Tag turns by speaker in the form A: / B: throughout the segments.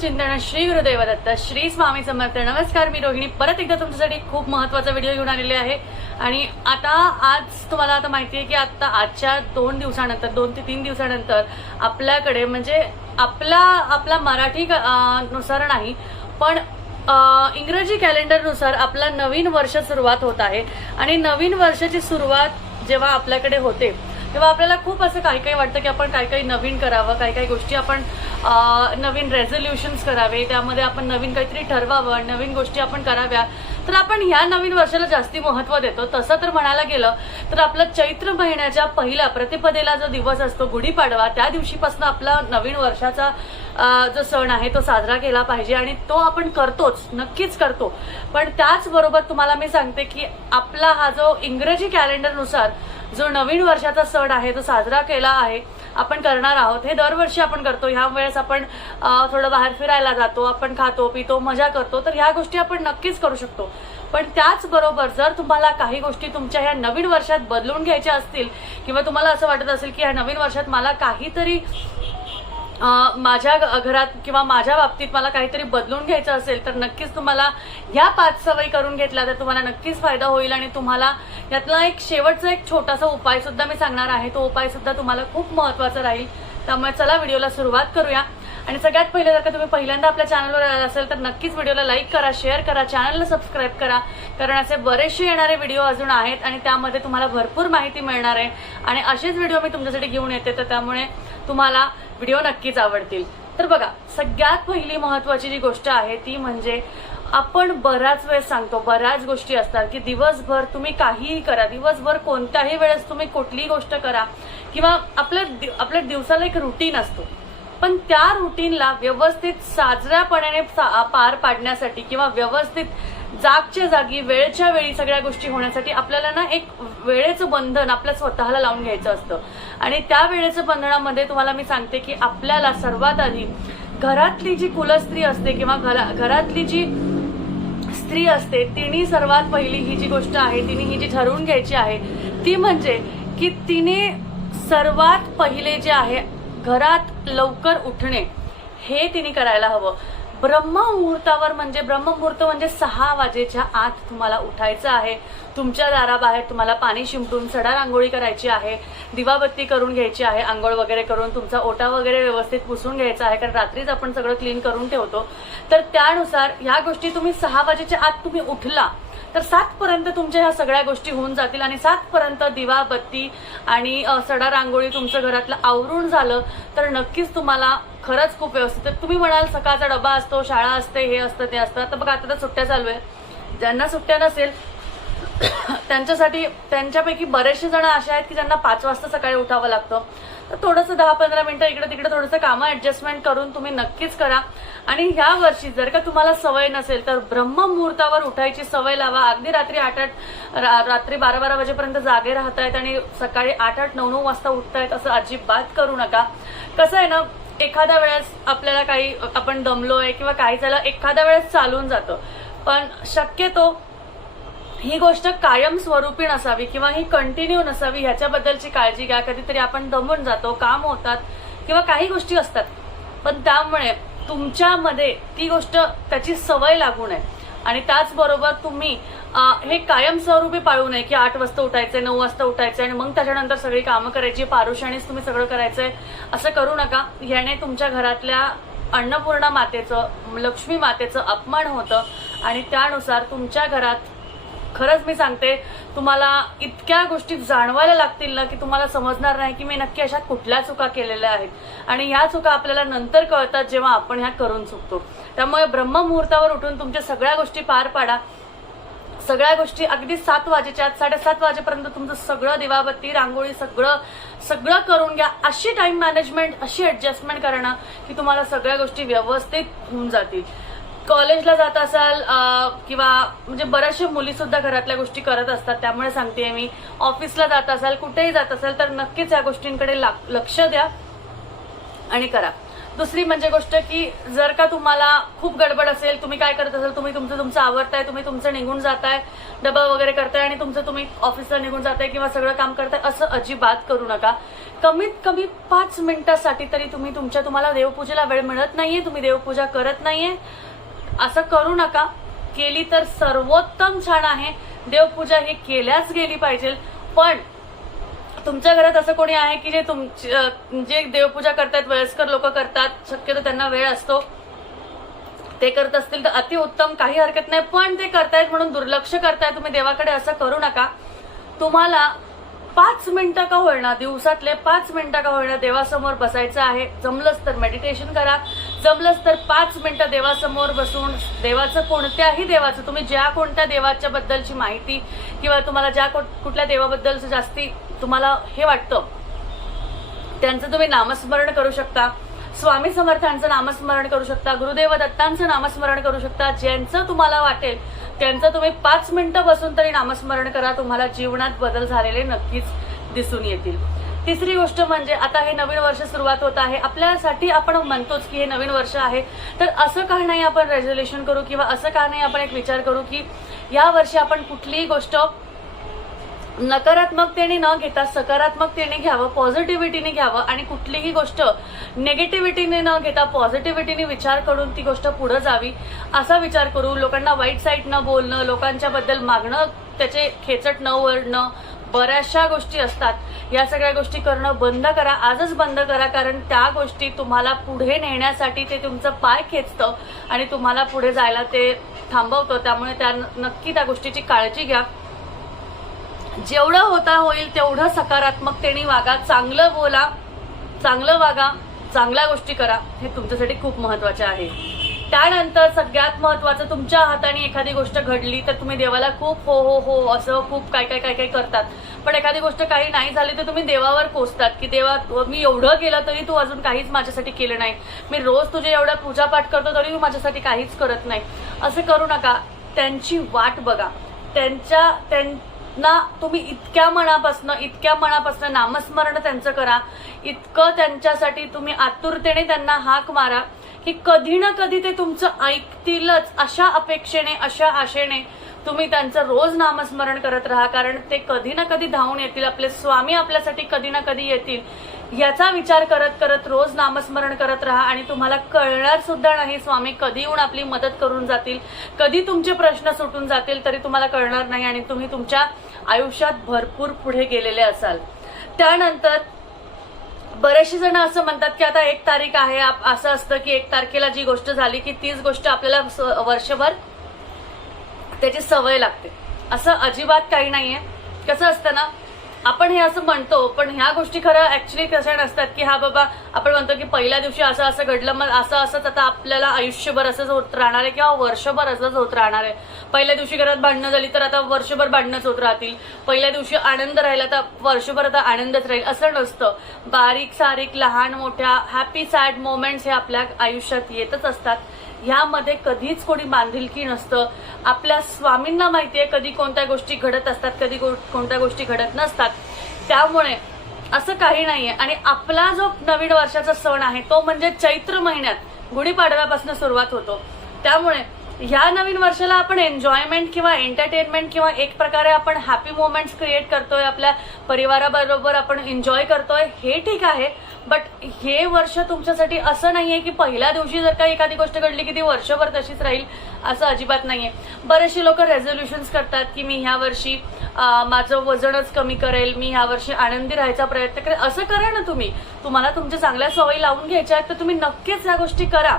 A: चिंतन श्री गुरुदेव दत्त श्री स्वामी समर्थ. नमस्कार मी रोहिणी. परत एकदा तुमच्यासाठी खूप महत्त्वाचा व्हिडिओ घेऊन आलेले आहे. आणि आता आज तुम्हाला आता माहिती आहे की आता आजच्या दोन दिवसानंतर दोन ते तीन दिवसानंतर आपल्याकडे म्हणजे आपला आपला मराठी नुसार नाही पण इंग्रजी कॅलेंडरनुसार आपला नवीन वर्ष सुरुवात होत आहे. आणि नवीन वर्षाची सुरुवात जेव्हा आपल्याकडे होते तेव्हा आपल्याला खूप असं काही काही वाटतं की आपण काही काही नवीन करावं काही काही गोष्टी आपण नवीन रेझोल्युशन्स करावे त्यामध्ये आपण नवीन काहीतरी ठरवावं नवीन गोष्टी आपण कराव्या. तर आपण ह्या नवीन वर्षाला जास्ती महत्त्व देतो. तसं तर म्हणायला गेलं तर आपला चैत्र महिन्याच्या पहिल्या प्रतिपदेला जो दिवस असतो गुढीपाडवा त्या दिवशीपासून आपला नवीन वर्षाचा जो सण आहे तो साजरा केला पाहिजे आणि तो आपण करतोच नक्कीच करतो. पण त्याचबरोबर तुम्हाला मी सांगते की आपला हा जो इंग्रजी कॅलेंडरनुसार जो नवीन वर्षाचा सण आहे तो साजरा केला आहे आपण करणार आहोत. हे दरवर्षी आपण करतो. ह्या वेळेस आपण थोडं बाहेर फिरायला जातो आपण खातो पितो मजा करतो. तर ह्या गोष्टी आपण नक्कीच करू शकतो. पण त्याचबरोबर जर तुम्हाला काही गोष्टी तुमच्या ह्या नवीन वर्षात बदलून घ्यायच्या असतील किंवा तुम्हाला असं वाटत असेल की ह्या नवीन वर्षात मला काहीतरी माझ्या घरात किंवा माझ्या बाबतीत मला काहीतरी बदलून घ्यायचं असेल तर नक्कीच तुम्हाला ह्या पाच सवयी करून घेतल्या तर तुम्हाला नक्कीच फायदा होईल आणि तुम्हाला यातला एक शेवटचा एक छोटासा उपाय सुद्धा मी सांगणार आहे. तो उपाय सुद्धा तुम्हाला खूप महत्त्वाचा राहील. त्यामुळे चला व्हिडिओला सुरुवात करूया. आणि सगळ्यात पहिले जर का तुम्ही पहिल्यांदा आपल्या चॅनलवर आला असेल तर नक्कीच व्हिडिओला लाईक करा शेअर करा चॅनलला सबस्क्राईब करा कारण असे बरेचसे येणारे व्हिडिओ अजून आहेत आणि त्यामध्ये तुम्हाला भरपूर माहिती मिळणार आहे. आणि असेच व्हिडिओ मी तुमच्यासाठी घेऊन येते तर त्यामुळे तुम्हाला व्हिडिओ नक्कीच आवडतील. तर बघा सगळ्यात पहिली महत्वाची जी गोष्ट आहे ती म्हणजे आपण बऱ्याच वेळेस सांगतो बऱ्याच गोष्टी असतात की दिवसभर तुम्ही काहीही करा दिवसभर कोणत्याही वेळेस तुम्ही कुठलीही गोष्ट करा किंवा आपल्या दि- आपल्या दिवसाला एक रुटीन असतो. पण त्या रुटीनला व्यवस्थित साजऱ्यापणाने सा- पार पाडण्यासाठी किंवा व्यवस्थित जागच्या जागी वेळच्या वेळी सगळ्या गोष्टी होण्यासाठी आपल्याला ना एक वेळेचं बंधन आपल्या स्वतःला लावून घ्यायचं असतं. आणि त्या वेळेचं बंधनामध्ये तुम्हाला मी सांगते की आपल्याला सर्वात आधी घरातली जी कुलस्त्री असते किंवा घरा- घरातली जी स्त्री असते तिने सर्वात पहिली ही जी गोष्ट आहे तिने ही जी ठरवून घ्यायची आहे ती म्हणजे की तिने सर्वात पहिले जे आहे घरात लवकर उठणे हे तिने करायला हवं. ब्रह्ममुहूर्तावर म्हणजे ब्रह्ममुहूर्त म्हणजे सहा वाजेच्या आत तुम्हाला उठायचं आहे. तुमच्या दाराबाहेर तुम्हाला पाणी शिंपडून सडा रांगोळी करायची आहे. दिवाबत्ती करून घ्यायची आहे आंघोळ वगैरे करून तुमचा ओटा वगैरे व्यवस्थित पुसून घ्यायचा आहे कारण रात्रीच आपण सगळं क्लीन करून ठेवतो. तर त्यानुसार ह्या गोष्टी तुम्ही सहा वाजेच्या आत तुम्ही उठला. तर सात पर्यंत तुमच्या ह्या सगळ्या गोष्टी होऊन जातील आणि सात पर्यंत दिवा बत्ती आणि सडा रांगोळी तुमचं घरातलं आवरून झालं तर नक्कीच तुम्हाला खरंच खूप व्यवस्थित तर तुम्ही म्हणाल सकाळचा डबा असतो शाळा असते हे असतं ते असतं. तर बघा आता तर सुट्ट्या चालू आहे ज्यांना सुट्ट्या नसेल त्यांच्यासाठी त्यांच्यापैकी बरेचसे जण असे आहेत की ज्यांना पाच वाजता सकाळी उठावं लागतं. तर थोडंसं दहा पंधरा मिनिटं इकडे तिकडे थोडंसं कामं ऍडजस्टमेंट करून तुम्ही नक्कीच करा. आणि ह्या वर्षी जर का तुम्हाला सवय नसेल तर ब्रह्ममुहूर्तावर उठायची सवय लावा. अगदी रात्री आठ आठ रा- रात्री बारा बारा वाजेपर्यंत जागे राहतायत आणि सकाळी आठ आठ नऊ नऊ वाजता उठतायत असं अजिबात करू नका. कसं आहे ना एखाद्या वेळेस आपल्याला काही आपण दमलोय किंवा काही झालं एखाद्या वेळेस चालून जातं. पण शक्यतो ही गोष्ट कायम स्वरूपी नसावी किंवा ही कंटिन्यू नसावी ह्याच्याबद्दलची काळजी घ्या. कधीतरी आपण दमून जातो काम होतात किंवा काही गोष्टी असतात. पण त्यामुळे तुमच्यामध्ये ती गोष्ट त्याची सवय लागू नये. आणि त्याचबरोबर तुम्ही हे कायमस्वरूपी पाळू नये की आठ वाजता उठायचंय नऊ वाजता उठायचंय आणि मग त्याच्यानंतर सगळी कामं करायची पारुशाणीच तुम्ही सगळं करायचंय. असं करू नका. याने तुमच्या घरातल्या अन्नपूर्णा मातेचं लक्ष्मी मातेचं अपमान होतं आणि त्यानुसार तुमच्या घरात खरंच मी सांगते तुम्हाला इतक्या गोष्टी जाणवायला लागतील ना की तुम्हाला समजणार नाही की मी नक्की अशा कुठल्या चुका केलेल्या आहेत. आणि ह्या चुका आपल्याला नंतर कळतात जेव्हा आपण ह्या करून चुकतो. त्यामुळे ब्रह्ममुहूर्तावर उठून तुमच्या सगळ्या गोष्टी पार पाडा. सगळ्या गोष्टी अगदी सात वाजेच्या आत साडेसात वाजेपर्यंत तुमचं सगळं दिवाबत्ती रांगोळी सगळं सगळं करून घ्या. अशी टाइम मॅनेजमेंट अशी ऍडजस्टमेंट करणं की तुम्हाला सगळ्या गोष्टी व्यवस्थित होऊन जातील. कॉलेजला जात असाल किंवा म्हणजे बऱ्याचशा मुली सुद्धा घरातल्या गोष्टी करत असतात त्यामुळे सांगते मी. ऑफिसला जात असाल कुठेही जात असाल तर नक्कीच या गोष्टींकडे ला- लक्ष द्या आणि करा. दुसरी म्हणजे गोष्ट की जर का तुम्हाला खूप गडबड असेल तुम्ही काय करत असाल तुम्ही तुमचं तुमचं आवडताय तुम्ही तुमचं निघून जाताय डबा वगैरे करताय आणि तुमचं तुम्ही ऑफिसला निघून जाताय किंवा सगळं काम करताय असं अजिबात करू नका. कमीत कमी पाच मिनिटासाठी तरी तुम्ही तुमच्या तुम्हाला देवपूजेला वेळ मिळत नाहीये तुम्ही देवपूजा करत नाहीये. असं करू नका. केली तर सर्वोत्तम छान आहे. देवपूजा ही केल्याच गेली पाहिजे. पण तुमच्या घरात असं कोणी आहे की जे तुमची जे देवपूजा करतात वयस्कर लोक करतात शक्यतो त्यांना वेळ असतो. ते करत असतील तर अतिउत्तम काही हरकत नाही. पण ते करतायत म्हणून दुर्लक्ष करताय तुम्ही देवाकडे असं करू नका. तुम्हाला पाच मिनिटं का होईना दिवसातले पाच मिनिटं का होईना देवासमोर बसायचं आहे. जमलंच तर मेडिटेशन करा. जमलंच तर पाच मिनिटं देवासमोर बसून देवाचं कोणत्याही देवाचं तुम्ही ज्या कोणत्या देवाच्या बद्दलची माहिती किंवा तुम्हाला ज्या कुठल्या देवाबद्दलचं जास्ती तुम्हाला हे वाटतं त्यांचं तुम्ही नामस्मरण करू शकता. स्वामी समर्थांचं नामस्मरण करू शकता गुरुदेव दत्तांचं नामस्मरण करू शकता ज्यांचं तुम्हाला वाटेल त्यांचं तुम्ही पाच मिनिटं बसून तरी नामस्मरण करा तुम्हाला जीवनात बदल झालेले नक्कीच दिसून येतील. तिसरी गोष्ट म्हणजे आता हे नवीन वर्ष सुरुवात होत आहे. आपल्यासाठी आपण म्हणतोच की हे नवीन वर्ष आहे. तर असं का नाही आपण रेझोल्युशन करू किंवा असं का नाही आपण एक विचार करू की या वर्षी आपण कुठलीही गोष्ट नकारात्मकतेने न घेता सकारात्मकतेने घ्यावं पॉझिटिव्हिटीने घ्यावं आणि कुठलीही गोष्ट निगेटिव्हिटीने न घेता पॉझिटिव्हिटीने विचार करून ती गोष्ट पुढे जावी असा विचार करू. लोकांना वाईट साईड न बोलणं लोकांच्याबद्दल मागणं त्याचे खेचट न वळणं बऱ्याचशा गोष्टी असतात. या सगळ्या गोष्टी करणं बंद करा. आजच बंद करा कारण त्या गोष्टी तुम्हाला पुढे नेण्यासाठी ते तुमचं पाय खेचतं आणि तुम्हाला पुढे जायला ते थांबवतं. त्यामुळे त्या नक्की त्या गोष्टीची काळजी घ्या. जेवढं होता होईल तेवढं सकारात्मकतेने वागा. चांगलं बोला चांगलं वागा चांगल्या गोष्टी करा. हे तुमच्यासाठी खूप महत्त्वाचे आहे. त्यानंतर सगळ्यात महत्वाचं तुमच्या हाताने एखादी गोष्ट घडली तर तुम्ही देवाला खूप हो हो हो असं खूप काय काय काय काय करतात. पण एखादी गोष्ट काही नाही झाली तर तुम्ही देवावर कोसतात की देवा मी एवढं केलं तरी तू अजून काहीच माझ्यासाठी केलं नाही. मी रोज तुझे एवढा पूजापाठ करतो तरी तू माझ्यासाठी काहीच करत नाही. असं करू नका. त्यांची वाट बघा. त्यांच्या त्यांना तुम्ही इतक्या मनापासनं इतक्या मनापासनं नामस्मरण त्यांचं करा. इतकं त्यांच्यासाठी तुम्ही आतुरतेने त्यांना हाक मारा. की कधी ना कधी ते तुमचं ऐकतीलच. अशा अपेक्षेने अशा आशेने तुम्ही त्यांचं रोज नामस्मरण करत राहा कारण ते कधी ना कधी धावून येतील. आपले स्वामी आपल्यासाठी कधी ना कधी येतील. याचा विचार करत करत रोज नामस्मरण करत राहा आणि तुम्हाला कळणार सुद्धा नाही स्वामी कधी येऊन आपली मदत करून जातील. कधी तुमचे प्रश्न सुटून जातील तरी तुम्हाला कळणार नाही आणि तुम्ही तुमच्या आयुष्यात भरपूर पुढे गेलेले असाल. त्यानंतर बरेचसे जण असं म्हणतात की आता एक तारीख आहे. आप- असं असतं की एक तारखेला जी गोष्ट झाली की तीच गोष्ट आपल्याला स- वर्षभर त्याची सवय लागते. असं अजिबात काही नाहीये. कसं असतं ना आपण हे असं म्हणतो पण ह्या गोष्टी खरं ऍक्च्युली कशा नसतात की हा बाबा आपण म्हणतो की पहिल्या दिवशी असं असं घडलं मग असं असंच आता आपल्याला आयुष्यभर असंच होत राहणार आहे किंवा वर्षभर असंच होत राहणार आहे. पहिल्या दिवशी घरात भांडणं झाली तर आता वर्षभर भांडणंच होत राहतील. पहिल्या दिवशी आनंद राहिला तर वर्षभर आता आनंदच राहील असं नसतं. बारीक सारीक लहान मोठ्या हॅपी सॅड मोमेंट्स हे आपल्या आयुष्यात येतच असतात. ह्यामध्ये कधीच कोणी बांधिलकी नसतं. आपल्या स्वामींना माहितीये कधी कोणत्या गोष्टी घडत असतात कधी गो- कोणत्या गोष्टी घडत नसतात. त्यामुळे असं काही नाहीये. आणि आपला जो नवीन वर्षाचा सण आहे तो म्हणजे चैत्र महिन्यात गुढीपाडव्यापासून सुरुवात होतो. त्यामुळे ह्या नवीन वर्षाला आपण एन्जॉयमेंट किंवा एंटरटेनमेंट किंवा एक प्रकारे आपण हॅपी मोमेंट्स क्रिएट करतोय आपल्या परिवाराबरोबर आपण एन्जॉय करतोय हे ठीक आहे. बट हे वर्ष तुमच्यासाठी असं नाहीये की पहिल्या दिवशी जर का एखादी गोष्ट घडली की ती वर्षभर तशीच राहील असं अजिबात नाहीये. बरेचसे लोक रेझोल्युशन्स करतात की मी ह्या वर्षी माझं वजनच कमी करेल मी ह्या वर्षी आनंदी राहायचा प्रयत्न करेल. असं करा ना तुम्ही. तुम्हाला तुमच्या चांगल्या सवयी लावून घ्यायच्या आहेत तर तुम्ही नक्कीच ह्या गोष्टी करा.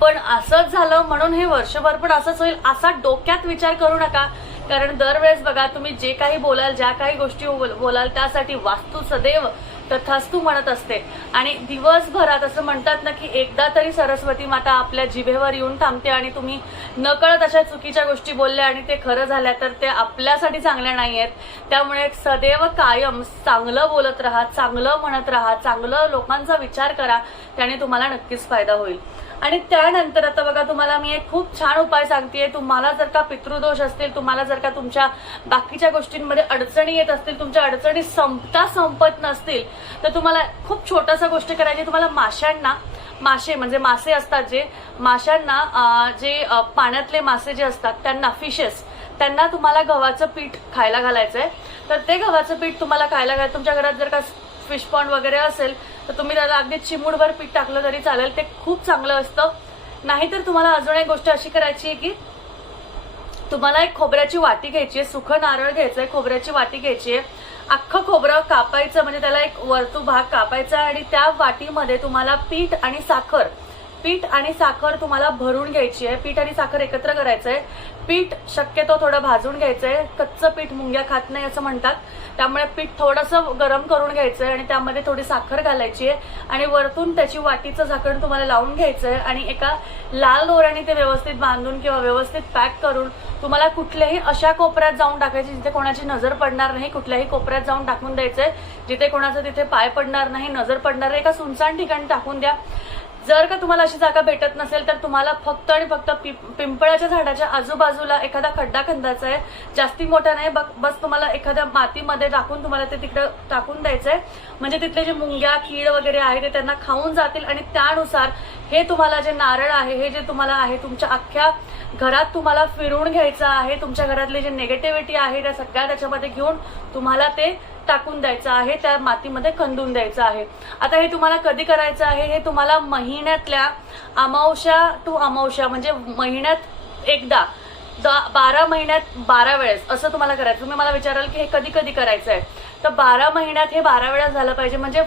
A: पण असंच झालं म्हणून हे वर्षभर पण असंच होईल असा डोक्यात विचार करू नका. कारण दरवेळेस बघा तुम्ही जे काही बोलाल ज्या काही गोष्टी बोल- बोलाल त्यासाठी वास्तू सदैव तथास्तू म्हणत असते. आणि दिवसभरात असं म्हणतात ना की एकदा तरी सरस्वती माता आपल्या जिभेवर येऊन थांबते आणि तुम्ही नकळत अशा चुकीच्या गोष्टी बोलल्या आणि ते खरं झाल्या तर ते आपल्यासाठी चांगल्या नाही आहेत त्यामुळे सदैव कायम चांगलं बोलत राहा चांगलं म्हणत राहा चांगलं लोकांचा विचार करा त्याने तुम्हाला नक्कीच फायदा होईल. आणि त्यानंतर आता बघा तुम्हाला मी एक खूप छान उपाय सांगते तुम्हाला जर का पितृदोष असतील तुम्हाला जर का तुमच्या बाकीच्या गोष्टींमध्ये अडचणी येत असतील तुमच्या अडचणी संपता संपत नसतील तर तुम्हाला खूप छोटासा गोष्ट करायची तुम्हाला माशांना मासे म्हणजे मासे असतात जे माशांना जे पाण्यातले मासे जे असतात त्यांना फिशेस त्यांना तुम्हाला गव्हाचं पीठ खायला घालायचं आहे तर ते गव्हाचं पीठ तुम्हाला खायला घाल तुमच्या घरात जर का फिश पॉन्ड वगैरे असेल तर तुम्ही त्याला अगदी चिमूडभर पीठ टाकलं तरी चालेल. ते खूप चांगलं असतं. नाहीतर तुम्हाला अजून एक गोष्ट अशी करायची आहे की तुम्हाला एक खोबऱ्याची वाटी घ्यायची आहे. सुख नारळ घ्यायचं आहे खोबऱ्याची वाटी घ्यायची आहे. अख्खं खोबरं कापायचं म्हणजे त्याला एक वर्तू भाग कापायचा आणि त्या वाटीमध्ये तुम्हाला पीठ आणि साखर पीठ आणि साखर तुम्हाला भरून घ्यायची आहे. पीठ आणि साखर एकत्र करायचं आहे पीठ शक्यतो थोडं भाजून घ्यायचंय. कच्चं पीठ मुंग्या खात नाही असं म्हणतात. त्यामुळे पीठ थोडंसं गरम करून घ्यायचंय आणि त्यामध्ये थोडी साखर घालायची आहे. आणि वरतून त्याची वाटीचं झाकण तुम्हाला लावून घ्यायचंय. आणि एका लाल दोऱ्याने ते व्यवस्थित बांधून किंवा व्यवस्थित पॅक करून तुम्हाला कुठल्याही अशा कोपऱ्यात जाऊन टाकायची जिथे कोणाची नजर पडणार नाही. कुठल्याही कोपऱ्यात जाऊन टाकून द्यायचंय. जिथे कोणाचं तिथे पाय पडणार नाही नजर पडणार नाही. एका सुनसान ठिकाणी टाकून द्या. जर का तुम्हाला अशी जागा भेटत नसेल तर तुम्हाला फक्त आणि फक्त पिंपळाच्या झाडाच्या आजूबाजूला एखादा खड्डा खंदायचा आहे. जास्ती मोठा नाही बघ- बस तुम्हाला एखाद्या मातीमध्ये टाकून तुम्हाला ते तिकडे टाकून द्यायचंय म्हणजे तिथले जे मुंग्या कीड वगैरे आहे ते त्यांना खाऊन जातील आणि त्यानुसार हे तुम्हाला जे नारळ आहे हे जे तुम्हाला आहे तुमच्या अख्ख्या घरात तुम्हाला फिरून घ्यायचं आहे. तुमच्या घरातली जी निगेटिव्हिटी आहे त्या सगळ्या त्याच्यामध्ये घेऊन तुम्हाला ते टाकून द्यायचं आहे त्या मातीमध्ये खंदून द्यायचं आहे. आता हे तुम्हाला कधी करायचं आहे हे तुम्हाला महिन्यातल्या अमावश्या टू अमावश्या म्हणजे महिन्यात एकदा बारा महिन्यात बारा वेळेस असं तुम्हाला करायचं. तुम्ही मला विचाराल की हे कधी कधी करायचं आहे. तर बारा महिन्यात हे बारा वेळा झालं पाहिजे म्हणजे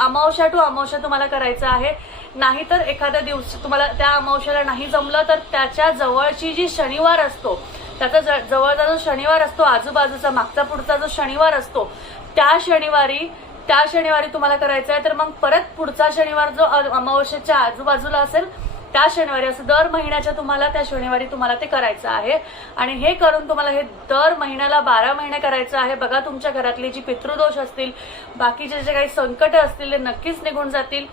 A: अमावश्या टू अमावश्या तुम्हाला करायचं आहे. नाहीतर एखाद्या दिवशी तुम्हाला त्या अमावश्याला नाही जमलं तर त्याच्या जवळची जी शनिवार असतो त्याचा ज- जवळचा जो शनिवार असतो आजूबाजूचा मागचा पुढचा जो शनिवार असतो त्या शनिवारी त्या शनिवारी तुम्हाला करायचं आहे तर मग परत पुढचा शनिवार जो अमावस्याच्या अमावस्येच्या आजूबाजूला असेल त्या शनिवारी असं दर महिन्याच्या तुम्हाला त्या शनिवारी तुम्हाला ते करायचं आहे. आणि हे करून तुम्हाला हे दर महिन्याला बारा महिने करायचं आहे. बघा तुमच्या घरातली जी पितृदोष असतील बाकीचे जे काही संकट असतील ते नक्कीच निघून जातील.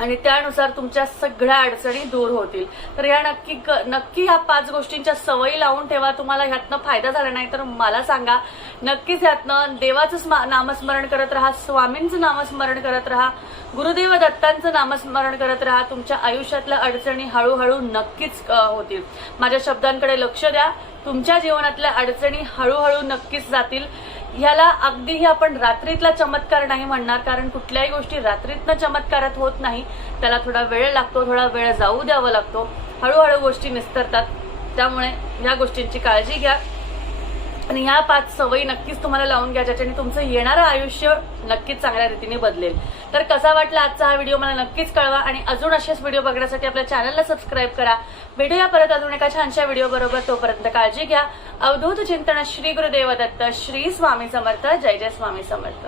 A: आणि त्यानुसार तुमच्या सगळ्या अडचणी दूर होतील. तर या नक्की क- नक्की ह्या पाच गोष्टींच्या सवयी लावून ठेवा. तुम्हाला ह्यातनं फायदा झाला नाही तर मला सांगा. नक्कीच ह्यातनं देवाचं स्मा- नामस्मरण करत राहा स्वामींचं नामस्मरण करत राहा गुरुदेव दत्तांचं नामस्मरण करत राहा. तुमच्या आयुष्यातल्या अडचणी हळूहळू नक्कीच होतील. माझ्या शब्दांकडे लक्ष द्या. तुमच्या जीवनातल्या अडचणी हळूहळू नक्कीच जातील. ह्याला अगदीही आपण रात्रीतला चमत्कार नाही म्हणणार कारण कुठल्याही गोष्टी रात्रीतनं चमत्कारात होत नाही. त्याला थोडा वेळ लागतो थोडा वेळ जाऊ द्यावा लागतो. हळूहळू गोष्टी निस्तरतात. त्यामुळे ह्या गोष्टींची काळजी घ्या. आणि ह्या पाच सवयी नक्कीच तुम्हाला लावून घ्या ज्याच्याने तुमचं येणारं आयुष्य नक्कीच चांगल्या रीतीने बदलेल. तर कसा वाटला आजचा हा व्हिडिओ मला नक्कीच कळवा आणि अजून असेच व्हिडिओ बघण्यासाठी आपल्या चॅनलला सबस्क्राईब करा. भेटूया परत अजून एका छानशा व्हिडिओ बरोबर. तोपर्यंत काळजी घ्या. अवधूत चिंतन श्री गुरुदेव दत्त श्री स्वामी समर्थ जय जय स्वामी समर्थ.